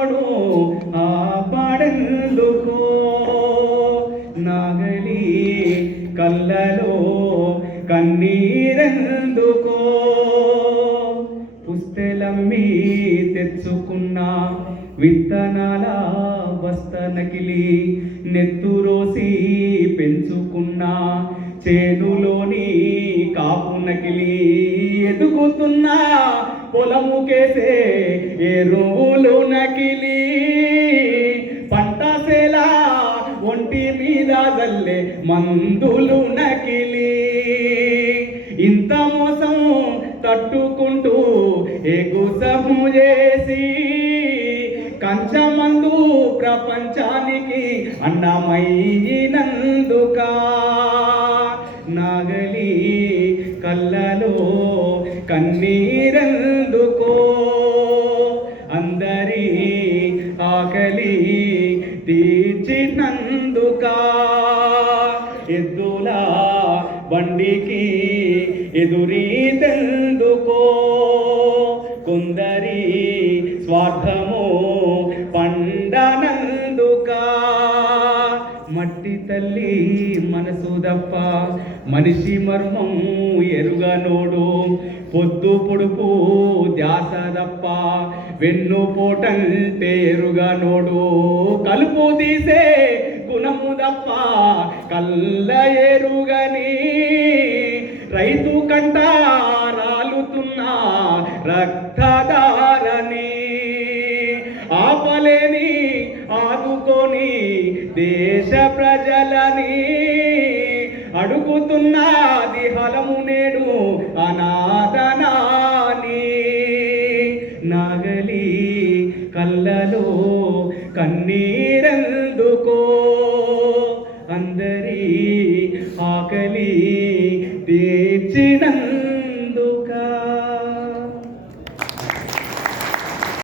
ఎవడు ఆపడెందుకో? నాగలి కళ్ళలో కన్నీరెందుకో? పుస్తెలమ్మి తెచ్చుకున్న విత్తనాల బస్త నకిలి నెత్తురోసి పెంచుకున్న చేనులోని కాపు నకిలి ఎదుగుతున్నా పొలముకేసే ఎరువులు నకిలి. పంట సెలా ఒంటి మీద జల్లే మందులు నకిలి. ఇంత మోసం తట్టుకుంటూ ఎగుసము చేసి కంచమందు ప్రపంచానికి అన్నమైనందుక. నాగలి కళ్ళలో కన్నీరెందుకో తీర్చినందుకా ఎద్దుల బండికి ఎదురీతెందుకో. కొందరి స్వార్థము పండనందుకా. మట్టి తల్లి మనసు దప్ప మనిషి మర్మం ఎరుగనోడు. పొద్దు పొడుపు ధ్యాస దప్ప వెన్ను పోటంటే ఎరుగనోడు. కలుపు తీసే గుణము తప్ప కళ్ళ ఎరుగని రైతు కంట రాలుతున్న రక్తదారని ఆపలేని ఆదుకొని దేశ ప్రజలని అడుగుతున్నది హలము నేడు అనాథనాని నాగలి కళ్ళలో కన్నీరెందుకో అందరి ఆకలి తీర్చినందు